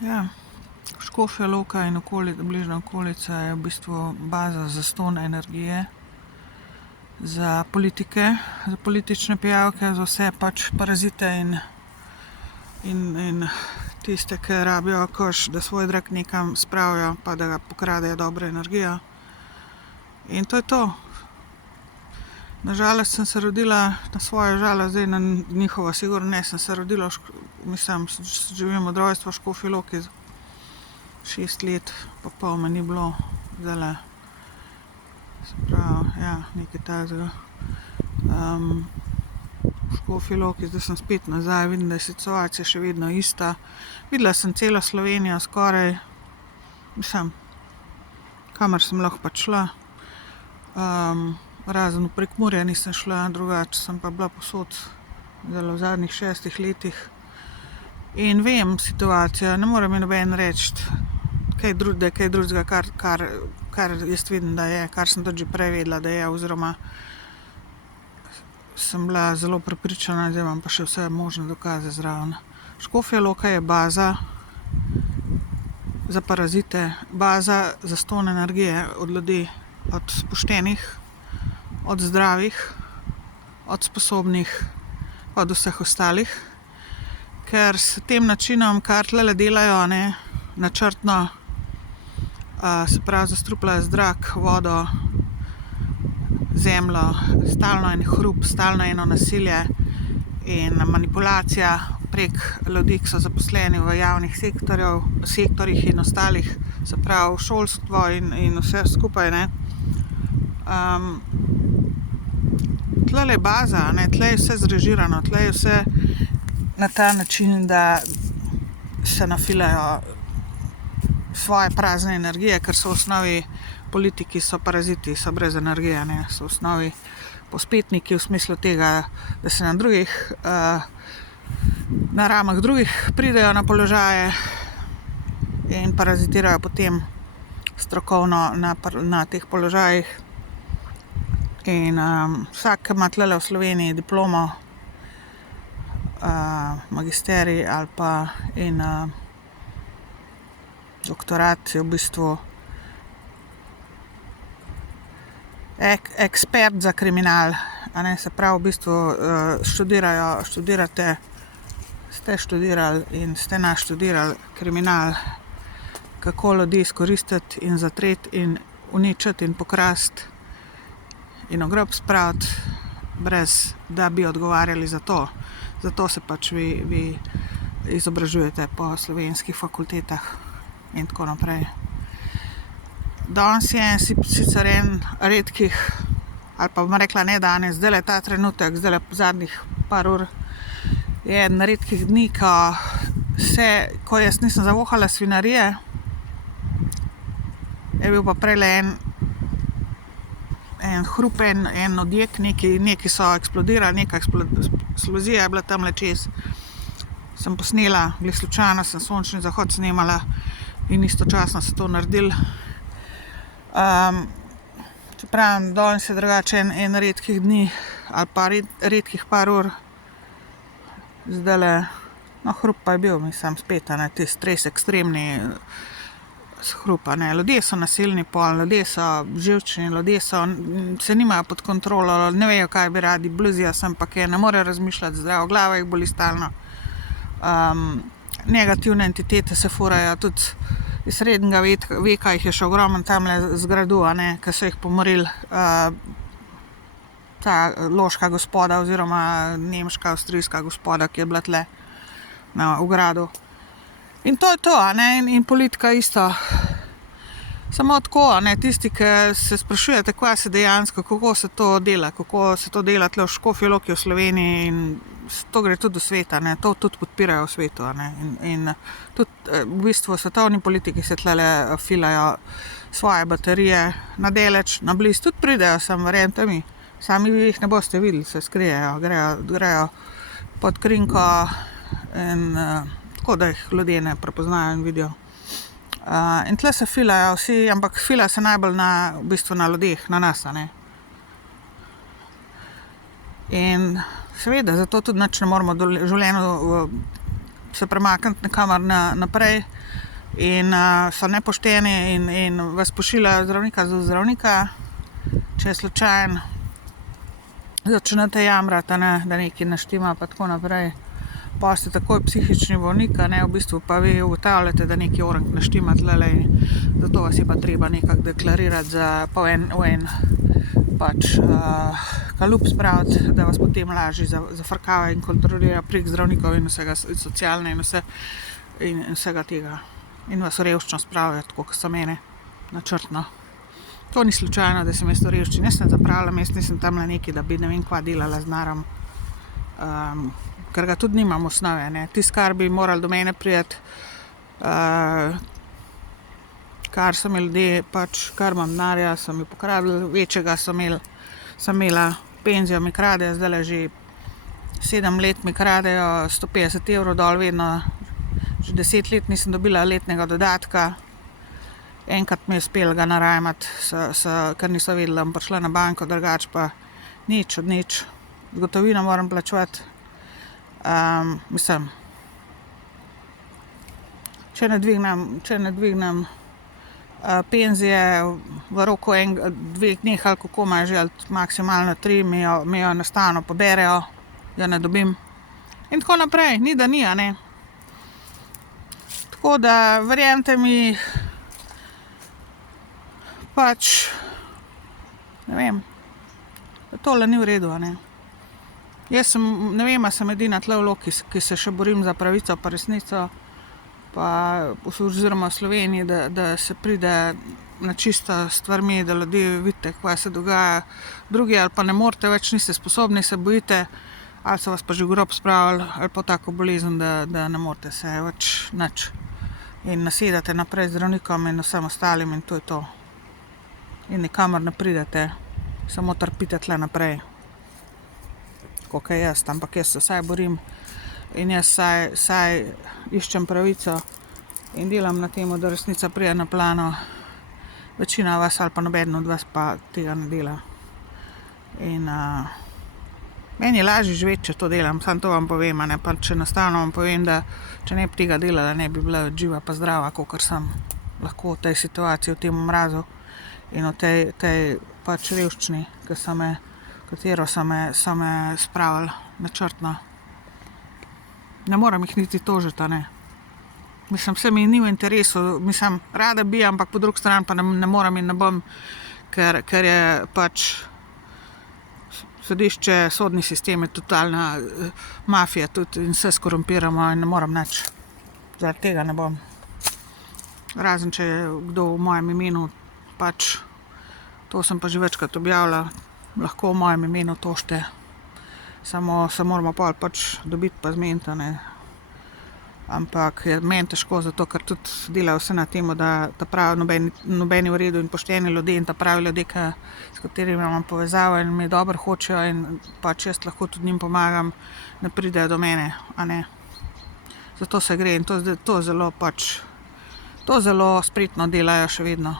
Ja, Škofja Loka in bližnja okolica je v bistvu baza zastonj energije za politike, za politične pijavke, za vse pač parazite in tiste, ki rabijo da svoj drag nekam spravijo, pa da ga pokradejo dobro energijo. In to je to. Nažalost sem se rodila, na svojo žalost, zdaj na njihovo sigurno ne, sem se rodila, živim od rojstva v Škofji Loki, 6 let, pa pol me ni bilo, zdajle, se pravi, ja, nekaj takega. V Škofji Loki, zdaj sem spet nazaj, vidim, da je situacija še vedno ista. Videla sem celo Slovenijo skoraj, kamor sem lahko pač šla. Razen v Prekmurje nisem šla, drugače sem pa bila povsod v zadnjih 6 letih. In vem situacijo, ne more mi noben reči, kaj drugega, kar jaz vidim, da je, kar sem tudi že prej vedela, da je, oziroma sem bila zelo prepričana, zdaj imam pa še vse možne dokaze zraven. Škofja Loka je baza za parazite, baza zastonj energije od ljudi, od poštenih, od zdravih, od sposobnih, od vseh ostalih. Ker s tem načinom, kar tlele delajo, ne, načrtno, se pravi zastrupljajo zrak, vodo, zemljo, stalno en hrup, stalno eno nasilje in manipulacija prek ljudi, ki so zaposleni v javnih sektorjih in ostalih, se pravi šolstvo in vse skupaj, ne. Tlele je baza, ne, tle je vse zrežirano, tle je vse na ta način, da se nafilajo svoje prazne energije, ker so v osnovi politiki, so paraziti, so brez energije, ne, so v osnovi pospetniki v smislu tega, da se na ramah drugih pridejo na položaje in parazitirajo potem strokovno na teh položajih. In vsak, ki ima tlele v Sloveniji diplomo, magisterij ali pa doktorat, je v bistvu ekspert za kriminal, a ne, se pravi v bistvu ste študirali in ste naštudirali kriminal, kako ljudi izkoristiti in zatreti in uničiti in pokrasti in v grob spraviti, brez da bi odgovarjali za to. Zato se pač vi izobražujete po slovenskih fakultetah in tako naprej. Danes je sicer en redkih, ali pa bom rekla ne danes, zdajle ta trenutek, zdajle zadnjih par ur, je en redkih dni, ko jaz nisem zavohala svinarije, je bil pa prejle en hrup, en odjek, neki so eksplodirali, neka eksplozija je bila tamle čez. Sem posnela, glih slučajno sem sončni zahod snemala in istočasno se to naredilo. Čeprav danes je drugače en redkih dni ali pa redkih par ur, zdajle, no, hrup pa je bil, spet, ne, ti stres ekstremni hrup, ne, ljudje so nasilni pol, ljudje so živčni, ljudje se nimajo pod kontrolo, ne vejo, kaj bi radi, bluzijo sem pa kaj, ne morejo razmišljati zdravo, glava jih boli stalno. Negativne entitete se furajo, tudi iz srednjega veka jih je še ogromno tamle z gradu, ne, ki so jih pomorili, ta loška gospoda oziroma nemška, avstrijska gospoda, ki je bila tle v gradu. In to je to, ne, in politika isto. Samo tako, ne, tisti, ki se sprašujete, kaj se dejansko, kako se to dela tle v Škofji Loki v Sloveniji, in to gre tudi do sveta, ne, to tudi podpirajo v svetu, ne, in tudi v bistvu svetovni politiki se tlele filajo svoje baterije na daleč, na blizu, tudi pridejo sem, verjemite mi, sami vi jih ne boste videli, se skrijejo, grejo pod krinko in tako, da jih ljudje ne prepoznajo in vidijo. In tle se filajo vsi, ampak filajo se najbolj v bistvu na ljudeh, na nas, ne. In seveda, zato tudi nič ne moramo v življenju se premakniti nekamor naprej in so nepošteni in vas pošiljajo zdravnika do zdravnika, če je slučajno začnete jamrati, da nekaj ne štima pa tako naprej. Pa ste takoj psihični bolnik, v bistvu pa vi ugotavljate, da nekaj orang ne štima tlele in zato vas je pa treba nekako deklarirati pa v en pač kalup spraviti, da vas potem lažje zafrkava in kontrolira prek zdravnikov in vsega socialne in vsega tega. In vas v revščino spravijo, tako kot so mene, načrtno. To ni slučajno, da sem jaz v revščini. Jaz sem zapravila, jaz nisem tamle nekaj, da bi ne vem kva delala z narom. Ker ga tudi nimam osnove, ne. Tisto, kar bi morali do mene priti, kar so mi ljudje, pač kar imam denarja, so mi pokradli, večjega sem imela penzijo, mi kradejo, zdajle že 7 let mi kradejo 150 evrov dol vedno, že 10 let nisem dobila letnega dodatka. Enkrat mi je uspelo ga narajmati, ker niso vedeli, da bom prišla na banko, drugače pa nič od nič. Gotovino moram plačevati. Mislim, če ne dvignem penzije v roku 2 dneh ali kako imajo že, ali maksimalno 3, mi jo enostavno poberejo, jo ne dobim. In tako naprej, ni da ni, ne. Tako da, verjemite mi, pač, ne vem, tole ni v redu, ne. Jaz sem, ne vem, a sem edina tle v Loki, ki se še borim za pravico pa resnico, pa oziroma v Sloveniji, da se pride na čisto stvarmi, da ljudje vidite, kaj se dogaja. Drugi ali pa ne morete več, niste sposobni, se bojite, ali so vas pa že v grob spravili, ali pa tako bolezen, da ne morete se več nič. In nasedate naprej zdravnikom in vsem ostalim in to je to. In nikamor ne pridete, samo trpite tle naprej. Tako kot jaz, ampak jaz se vsaj borim in jaz vsaj iščem pravico in delam na tem, da resnica pride na plano. Večina vas ali pa nobeden od vas pa tega ne dela. In meni je lažje živeti, če to delam, samo to vam povem, ne, pa če enostavno vam povem, da če ne bi tega delala, ne bi bila živa pa zdrava, kakor sem lahko v tej situaciji, v tem mrazu in v tej pač revščini, katero so me spravili načrtno. Ne moram jih niti tožiti, ne. Mislim, vse mi ni v interesu, mislim, rada bi, ampak po drugi strani pa ne moram in ne bom, ker je pač sodišče, sodni sistem je totalna mafija tudi in vse skorumpiramo in ne moram nič. Zaradi tega ne bom. Razen, če je kdo v mojem imenu, pač, to sem pa že večkrat objavila, lahko v mojem imenu tožite. Samo se moramo pač dobiti pa zmeniti, ne. Ampak je meni težko zato, ker tudi delajo vse na tem, da pravi nobeni v redu in pošteni ljudje in pravi ljudje, s katerimi imam povezavo in mi dobro hočejo in pač jaz lahko tudi njim pomagam, ne pridejo do mene, a ne. Zato se gre in to zelo spretno delajo še vedno.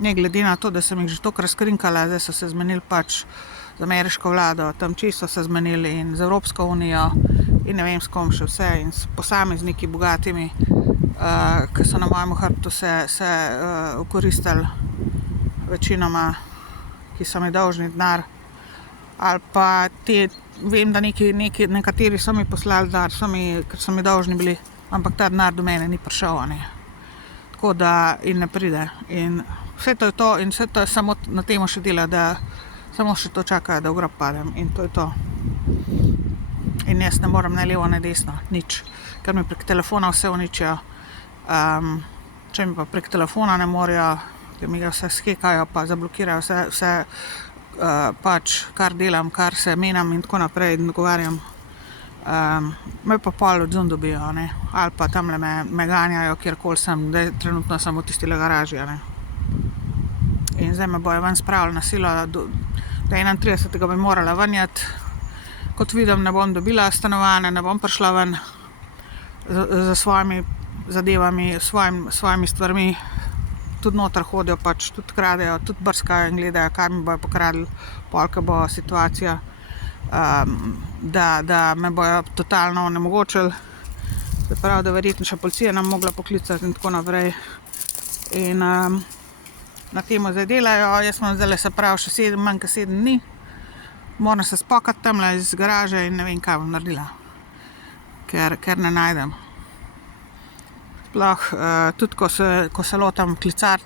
Ne glede na to, da sem jih že toliko razkrinkala, zdaj so se zmenili pač z ameriško vlado, tam čisto so se zmenili in z Evropsko unijo in ne vem s kom še vse in s posamezniki bogatimi, ki so na mojem hrbtu se okoristili večinoma, ki so mi dolžni denar. Ali pa vem, da nekateri so mi poslali denar, ker so mi dolžni bili, ampak ta denar do mene ni prišel, ne. Tako da in ne pride. In vse to je to in vse to je samo na temo še dela, da samo še to čakajo, da v grob padem in to je to. In jaz ne morem ne levo, ne desno, nič, ker mi prek telefona vse uničijo. Če mi pa prek telefona ne morejo, ker mi ga vse skekajo pa zablokirajo vse pač, kar delam, kar se menjam in tako naprej in dogovarjam, me pa pol odzun dobijo, ne. Ali pa tamle me ganjajo, kjerkoli sem, trenutno sem v tistile garaži, ne. In zdaj me bojo ven spravili na silo, do 31. bi morala ven iti. Kot vidim, ne bom dobila stanovanja, ne bom prišla ven za svojimi zadevami, svojimi stvarmi. Tudi noter hodijo, pač tudi kradejo, tudi brskajo in gledajo, kaj mi bojo pokradli, pol, ko bo situacija, da me bojo totalno onemogočili. Se pravi, da verjetno še policija nam mogla poklicati in tako naprej. In na temo zdaj delajo, jaz imam zdaj, se pravi, še manj kot 7 dni. Moram se spokati tamle iz garaže in ne vem, kaj bom naredila. Ker ne najdem. Sploh tudi, ko se lotam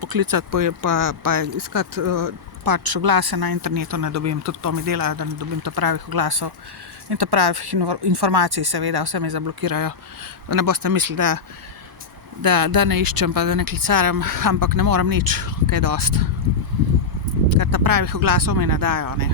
poklicati, pa iskati pač oglase na internetu ne dobim. Tudi to mi delajo, da ne dobim ta pravih oglasov in ta pravih informacij, seveda, vse mi zablokirajo. Da ne boste mislili, da ne iščem, pa da ne klicarem, ampak ne morem nič, kaj dosti. Ker ta pravih oglasov mi ne dajo, ne.